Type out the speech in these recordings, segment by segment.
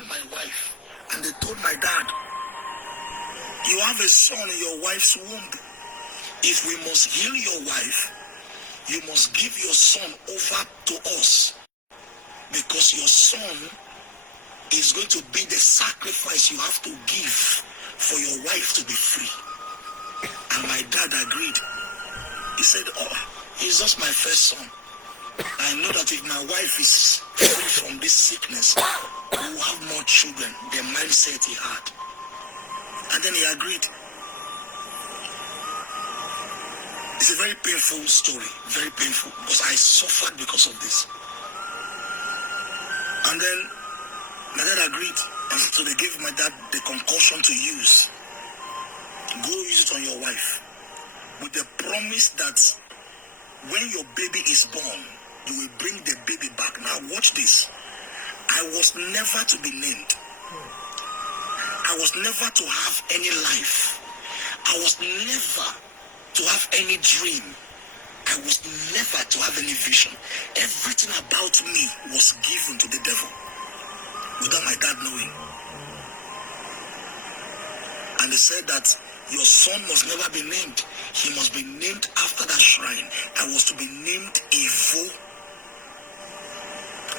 told my wife and they told my dad, you have a son in your wife's womb. If we must heal your wife, you must give your son over to us, because your son is going to be the sacrifice you have to give for your wife to be free. And my dad agreed. He said, oh, he's just my first son. I know that if my wife is free from this sickness, we will have more children, the mindset he had. And then he agreed. It's a very painful story, very painful, because I suffered because of this. And then my dad agreed, and so they gave my dad the concoction to use. Go use it on your wife, with the promise that when your baby is born, you will bring the baby back. Now watch this. I was never to be named. I was never to have any life. I was never to have any dream. I was never to have any vision. Everything about me was given to the devil without my dad knowing. And they said that your son must never be named. He must be named after that shrine. I was to be named Ivo.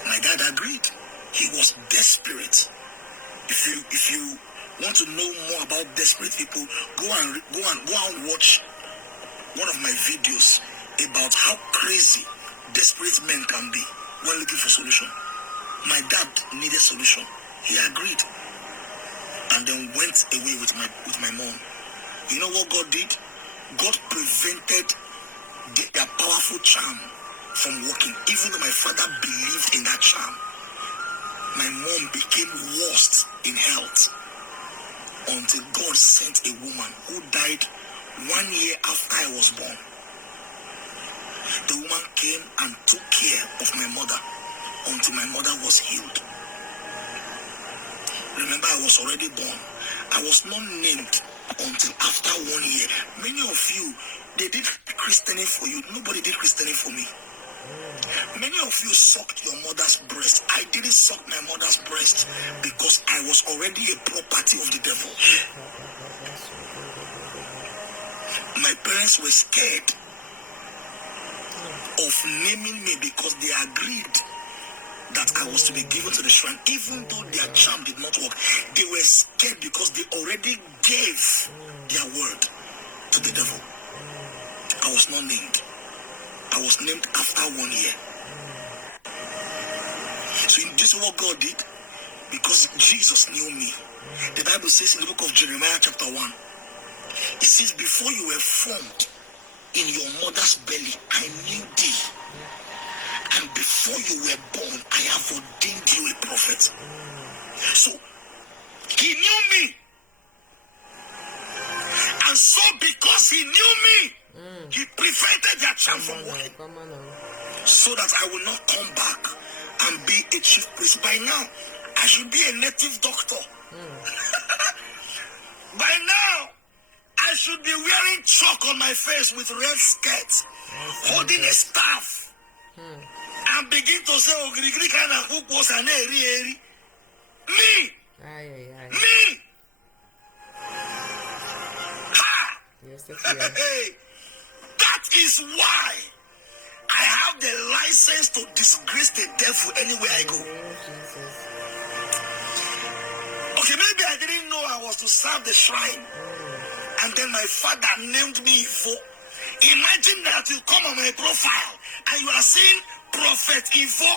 My dad agreed. He was desperate. If you want to know more about desperate people, go and watch one of my videos about how crazy desperate men can be when looking for solution. My dad needed solution. He agreed, and then went away with my mom. You know what God did? God prevented their powerful charm from working. Even though my father believed in that charm, my mom became worse in health until God sent a woman who died 1 year after I was born. The woman came and took care of my mother until my mother was healed. Remember, I was already born. I was not named until after 1 year. Many of you, they did christening for you. Nobody did christening for me. Many of you sucked your mother's breast. I didn't suck my mother's breast because I was already a property of the devil. My parents were scared of naming me because they agreed that I was to be given to the shrine. Even though their charm did not work, they were scared because they already gave their word to the devil. I was not named. I was named after 1 year. So this is what God did, because Jesus knew me. The Bible says in the book of Jeremiah chapter 1, it says, before you were formed in your mother's belly, I knew thee. And before you were born, I have ordained you a prophet. So, he knew me. And so because he knew me, he prevented their charm from working. So that I will not come back and be a chief priest. By now, I should be a native doctor. By now, I should be wearing chalk on my face with red skirts, holding a staff, and begin to say, oh, me! Me! Ha! Yes, that is why I have the license to disgrace the devil anywhere I go. Okay, maybe I didn't know I was to serve the shrine. And then my father named me Ivo. Imagine that you come on my profile and you are saying Prophet Ivo.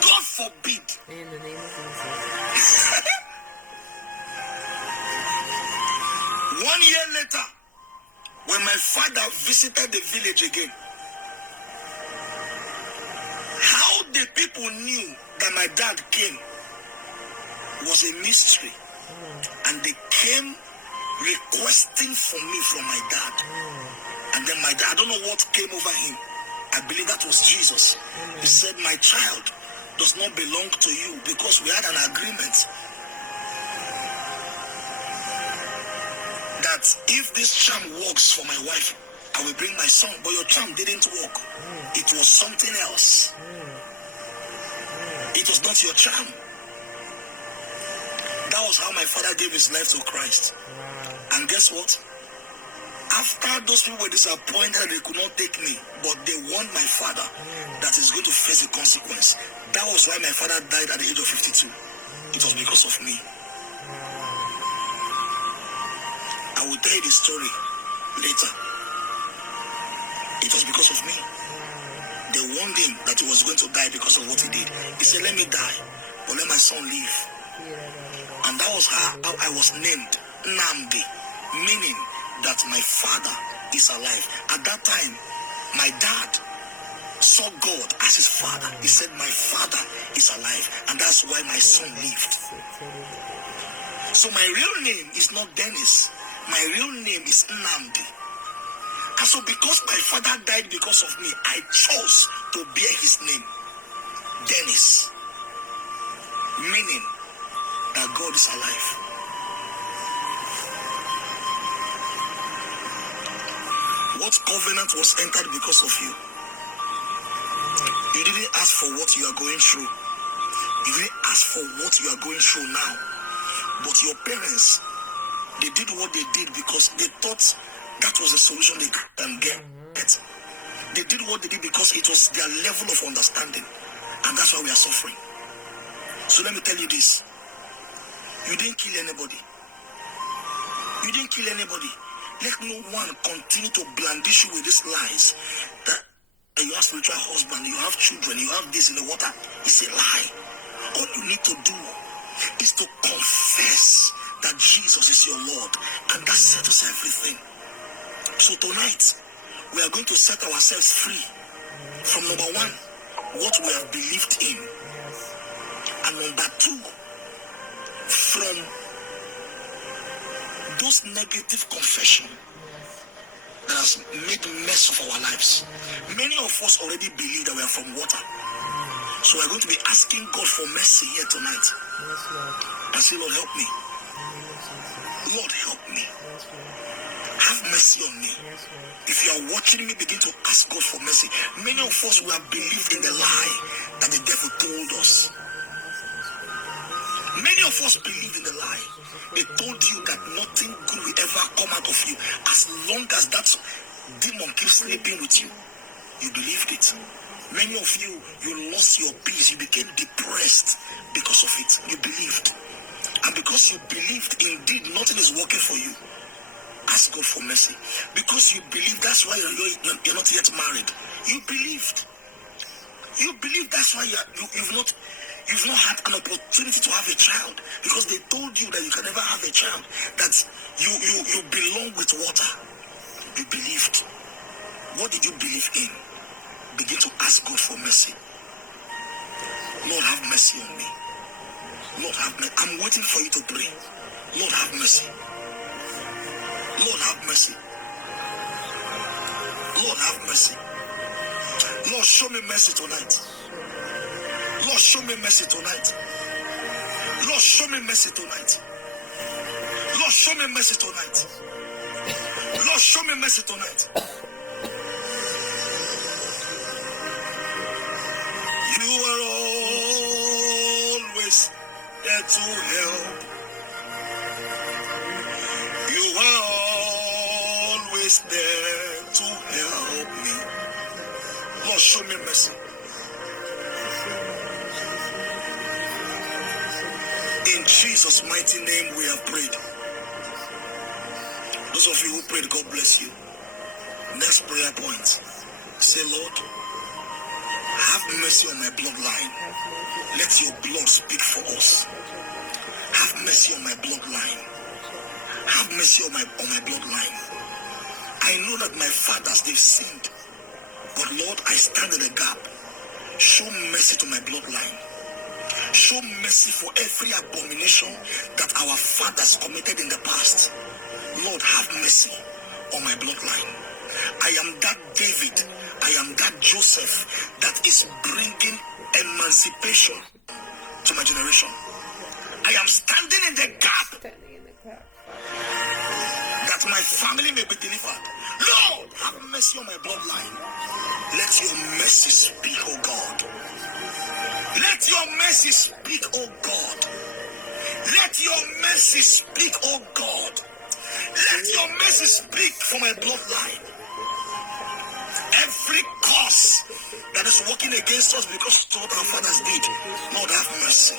God forbid. In the name of Jesus. 1 year later, when my father visited the village again, how the people knew that my dad came was a mystery. And they came requesting for me from my dad. And then my dad, I don't know what came over him. I believe that was Jesus. He said, my child does not belong to you, because we had an agreement that if this charm works for my wife, I will bring my son. But your charm didn't work. It was something else. It was not your charm. was how my father gave his life to Christ. Wow. And guess what? After those people were disappointed, they could not take me, but they warned my father that he's going to face the consequence. That was why my father died at the age of 52. It was because of me. I will tell you the story later. It was because of me. They warned him that he was going to die because of what he did. He said, let me die, but let my son live. And that was how I was named Nnamdi, meaning that my father is alive. At that time, my dad saw God as his father. He said, my father is alive, and that's why my son lived. So my real name is not Dennis. My real name is Nnamdi. And so because my father died because of me, I chose to bear his name, Dennis, meaning that God is alive. What covenant was entered because of you? You didn't ask for what you are going through. You didn't ask for what you are going through now. But your parents, they did what they did because they thought that was the solution they can get. They did what they did because it was their level of understanding. And that's why we are suffering. So let me tell you this. You didn't kill anybody. You didn't kill anybody. Let no one continue to brandish you with these lies that you have spiritual husband, you have children, you have this in the water. It's a lie. All you need to do is to confess that Jesus is your Lord, and that settles everything. So tonight, we are going to set ourselves free from number one, what we have believed in, and number two, from those negative confession that has made mess of our lives. Many of us already believe that we are from water. So we're going to be asking God for mercy here tonight. And say, Lord, help me. Lord, help me. Have mercy on me. If you are watching me, begin to ask God for mercy. Many of us, we have believed in the lie that the devil told us. Many of us believe in the lie. They told you that nothing good will ever come out of you. As long as that demon keeps sleeping with you, you believed it. Many of you, you lost your peace. You became depressed because of it. You believed. And because you believed, indeed, nothing is working for you. Ask God for mercy. Because you believe, that's why you're not yet married. You believed. You believe, that's why you've not had an opportunity to have a child, because they told you that you can never have a child, that you belong with water. You believed. What did you believe in? Begin to ask God for mercy. Lord, have mercy on me. Lord, have mercy. I'm waiting for you to pray. Lord, have mercy. Lord, have mercy. Lord, have mercy. Lord, show me mercy tonight. Lord, show me mercy tonight. Lord, show me mercy tonight. Lord, show me mercy tonight. Lord, show me mercy tonight. You are always there to help. You are always there to help me. Lord, show me mercy. In Jesus' mighty name we have prayed. Those of you who prayed, God bless you. Next prayer point. Say, Lord, have mercy on my bloodline. Let your blood speak for us. Have mercy on my bloodline. Have mercy on my bloodline. I know that my fathers, they've sinned. But Lord, I stand in the gap. Show mercy to my bloodline. Show mercy for every abomination that our fathers committed in the past. Lord, have mercy on my bloodline. I am that David, I am that Joseph that is bringing emancipation to my generation. I am standing in the gap that my family may be delivered. Lord, have mercy on my bloodline. Let your mercy speak, oh God. Let your mercy speak, oh God. Let your mercy speak, oh God. Let your mercy speak for my bloodline. Every cause that is working against us because of what our fathers did, Lord, have mercy.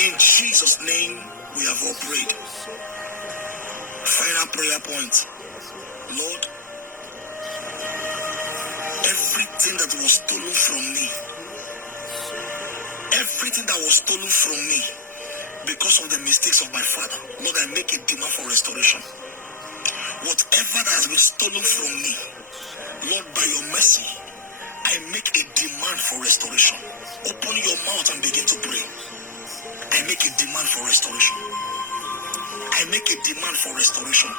In Jesus' name, we have all prayed. Final prayer point. Lord, everything that was stolen from me, everything that was stolen from me because of the mistakes of my father, Lord, I make a demand for restoration. Whatever that has been stolen from me, Lord, by your mercy, I make a demand for restoration. Open your mouth and begin to pray. I make a demand for restoration. I make a demand for restoration.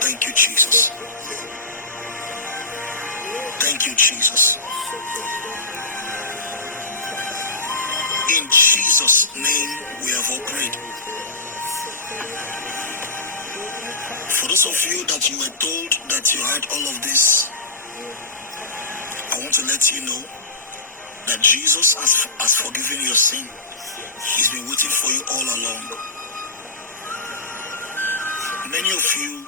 Thank you, Jesus. Thank you, Jesus. In Jesus' name, we have all prayed. For those of you that you were told that you had all of this, I want to let you know that Jesus has forgiven your sin. He's been waiting for you all along. Many of you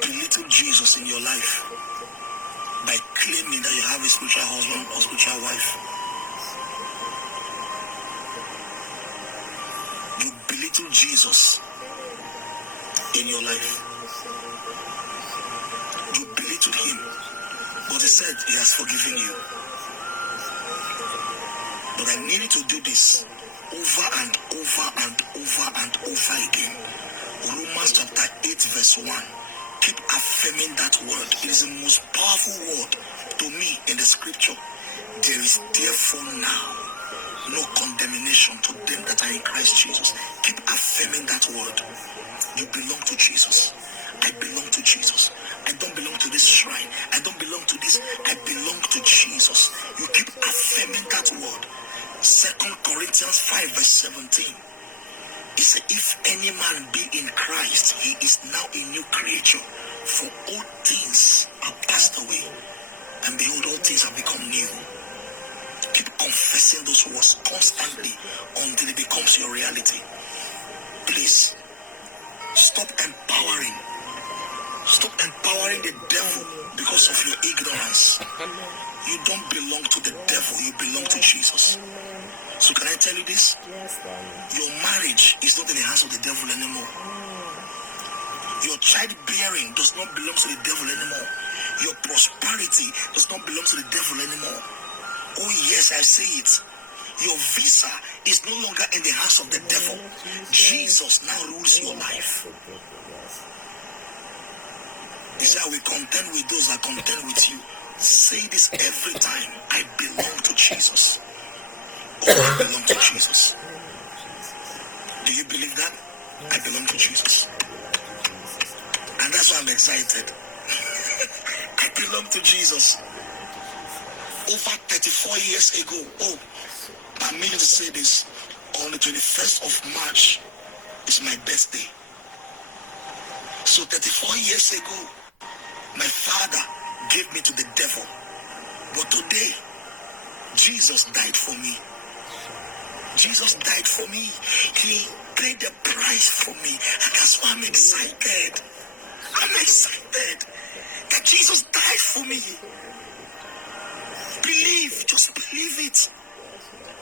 belittle Jesus in your life by claiming that you have a spiritual husband or spiritual wife. You belittle Jesus in your life. You belittle him, but he said he has forgiven you. But I need you to do this over and over and over and over again. Romans chapter 8 verse 1. Keep affirming that word. It is the most powerful word to me in the scripture. There is therefore now no condemnation to them that are in Christ Jesus. Keep affirming that word. You belong to Jesus. I belong to Jesus. I don't belong to this shrine. I don't belong to this. I belong to Jesus. You keep affirming that word. 2 Corinthians 5 verse 17. It said, if any man be in Christ, he is now a new creature. For all things are passed away, and behold, all things have become new. Keep confessing those words constantly until it becomes your reality. Please, stop empowering the devil because of your ignorance. You don't belong to the devil, you belong to Jesus. So can I tell you this? Your marriage is not in the hands of the devil anymore. Your childbearing does not belong to the devil anymore. Your prosperity does not belong to the devil anymore. Oh yes, I say it. Your visa is no longer in the hands of the devil. Jesus now rules your life. This is how we contend with those that contend with you. Say this every time. I belong to Jesus. Oh, I belong to Jesus. Do you believe that? I belong to Jesus. And that's why I'm excited. I belong to Jesus. Over 34 years ago, I'm meaning to say this, on the 21st of March is my birthday. So 34 years ago, my father gave me to the devil. But today, Jesus died for me. Jesus died for me. He paid the price for me. And that's why I'm excited. I'm excited that Jesus died for me. Believe. Just believe it.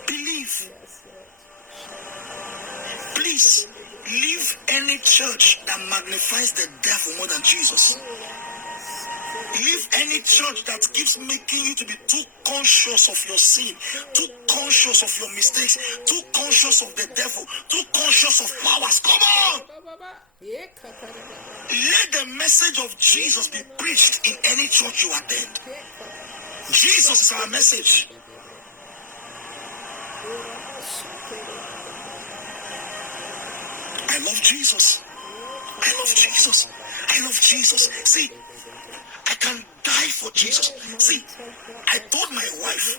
Believe. Please, leave any church that magnifies the devil more than Jesus. Leave any church that keeps making you to be too conscious of your sin, too conscious of your mistakes, too conscious of the devil, too conscious of powers. Come on! Let the message of Jesus be preached in any church you attend. Jesus is our message. I love Jesus. I love Jesus. I love Jesus. See, I can die for Jesus. See, I told my wife,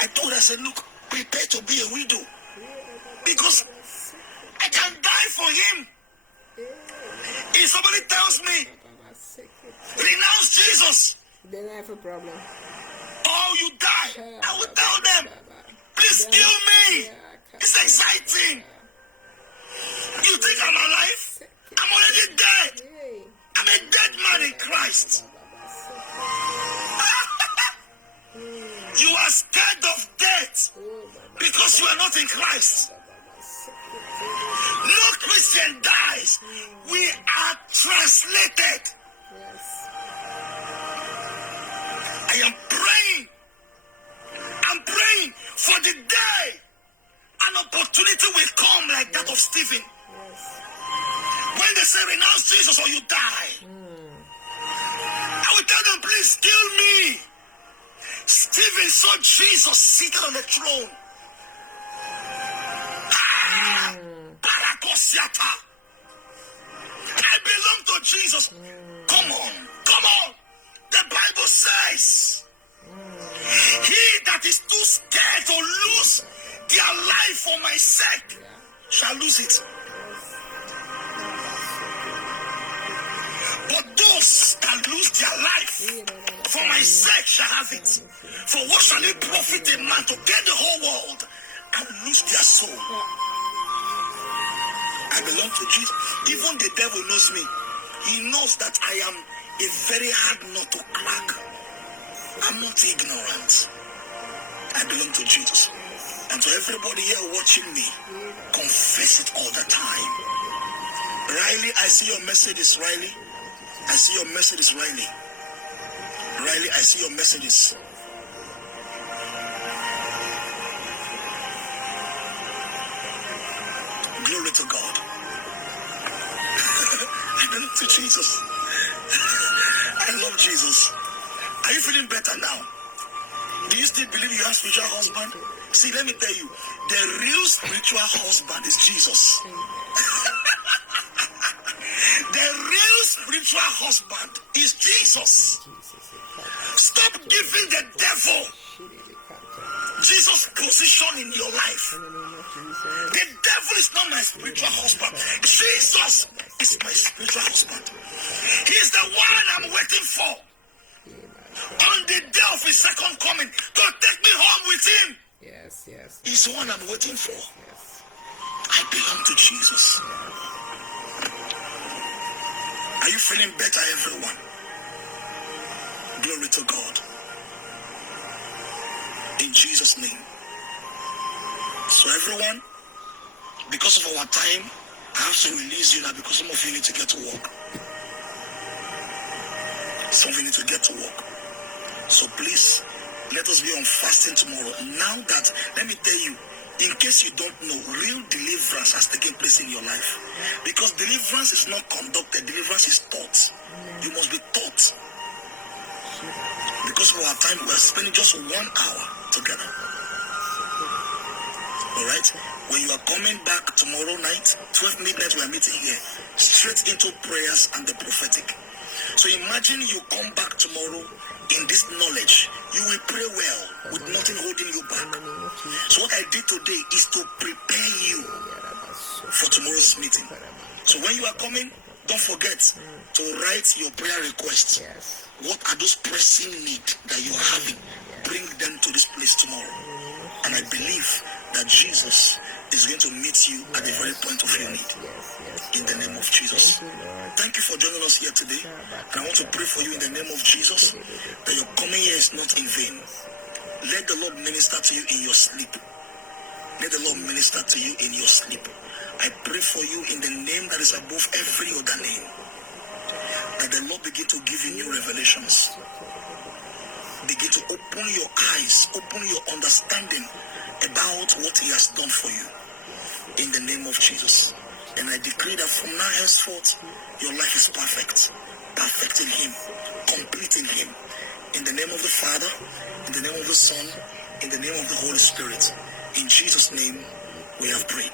I said, look, prepare to be a widow. Because I can die for him. If somebody tells me Renounce Jesus. Then I have a problem. Or you die. I will tell them, please kill me. It's exciting. You think I'm alive? I'm already dead. I'm a dead man in Christ. You are scared of death because you are not in Christ. No Christian dies. We are translated. I am praying. I'm praying for the day an opportunity will come like that of Stephen. When they say renounce Jesus or you die, I will tell them, please kill me. Stephen saw Jesus seated on the throne. Parakosiata. I belong to Jesus. Come on. The Bible says, he that is too scared to lose their life for my sake shall lose it. But those that lose their life for my sake shall have it. For what shall it profit a man to get the whole world and lose their soul? I belong to Jesus. Even the devil knows me. He knows that I am a very hard nut to crack. I'm not ignorant. I belong to Jesus. And to everybody here watching me, confess it all the time. Riley, I see your messages, Riley. I see your messages, Riley. Riley, I see your messages. Glory to God. I belong to Jesus. I love Jesus. Are you feeling better now? Do you still believe you have spiritual husband? See, let me tell you, the real spiritual husband is Jesus. The real spiritual husband is Jesus. Stop giving the devil Jesus' position in your life. The devil is not my spiritual husband. Jesus is my spiritual husband. He's the one I'm waiting for on the day of his second coming to take me home with him. Yes. He's the one I'm waiting for. I belong to Jesus. Are you feeling better, everyone? Glory to God. In Jesus' name. So everyone, because of our time, I have to release you now because some of you need to get to work. Some of you need to get to work. So please, let us be on fasting tomorrow. Now that, let me tell you, in case you don't know, real deliverance has taken place in your life. Because deliverance is not conducted, deliverance is taught. You must be taught. Because of our time, we are spending just 1 hour together. Alright? When you are coming back tomorrow night, 12 midnight, we are meeting here. Straight into prayers and the prophetic. So imagine you come back tomorrow in this knowledge. You will pray well with nothing holding you back. So what I did today is to prepare you for tomorrow's meeting. So when you are coming, don't forget to write your prayer requests. What are those pressing needs that you are having? Bring them to this place tomorrow. And I believe that Jesus is going to meet you at the very point of your need. In the name of Jesus. Thank you for joining us here today. And I want to pray for you in the name of Jesus that your coming here is not in vain. Let the Lord minister to you in your sleep. Let the Lord minister to you in your sleep. I pray for you in the name that is above every other name. That the Lord begin to give you new revelations. Begin to open your eyes, open your understanding about what He has done for you. In the name of Jesus. And I decree that from now henceforth, your life is perfect. Perfect in Him. Complete in Him. In the name of the Father, in the name of the Son, in the name of the Holy Spirit. In Jesus' name, we have prayed.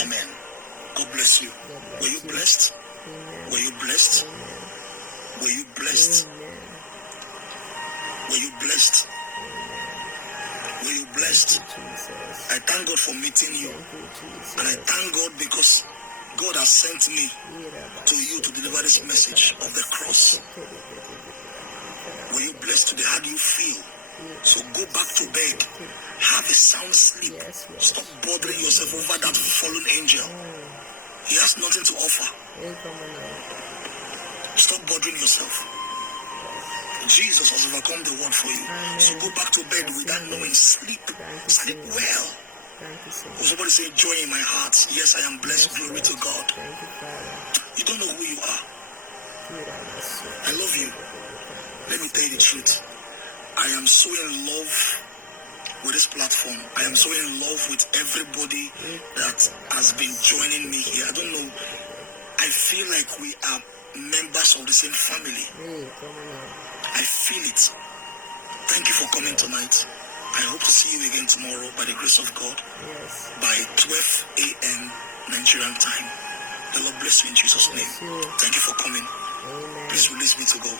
Amen. God bless you. Were you blessed? Were you blessed? Were you blessed? Were you blessed? Were you blessed? I thank God for meeting you. And I thank God because God has sent me to you to deliver this message of the cross. Were you blessed today? How do you feel? So go back to bed. Have a sound sleep. Yes, Lord. Stop bothering yourself over that fallen angel. He has nothing to offer. Stop bothering yourself. Jesus has overcome the world for you. Amen. So go back to bed with that knowing. Sleep. Sleep well. Thank you so much. Somebody say, joy in my heart. Yes, I am blessed. Yes, Glory Lord. to God. Thank you, Father. You don't know who you are. I love you. Let me tell you the truth. I am so in love with this platform. I am so in love with everybody that has been joining me here. I don't know. I feel like we are members of the same family. I feel it. Thank you for coming tonight. I hope to see you again tomorrow by the grace of God. Yes. By 12 a.m. Nigerian time. The Lord bless you in Jesus' name. Thank you for coming. Amen. Please release me to go.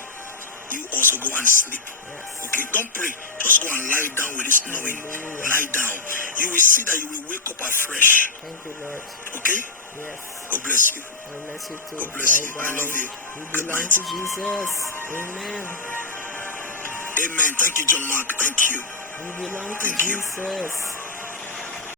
You also go and sleep. Yes. Okay, don't pray. Just go and lie down with this knowing. Lie down. You will see that you will wake up afresh. Thank you, Lord. Okay? Yes. God bless you. God bless you too. God bless you. I love you. We Good belong night. to Jesus. Amen. Amen. Thank you, John Mark. Thank you. We belong to Thank you. Jesus.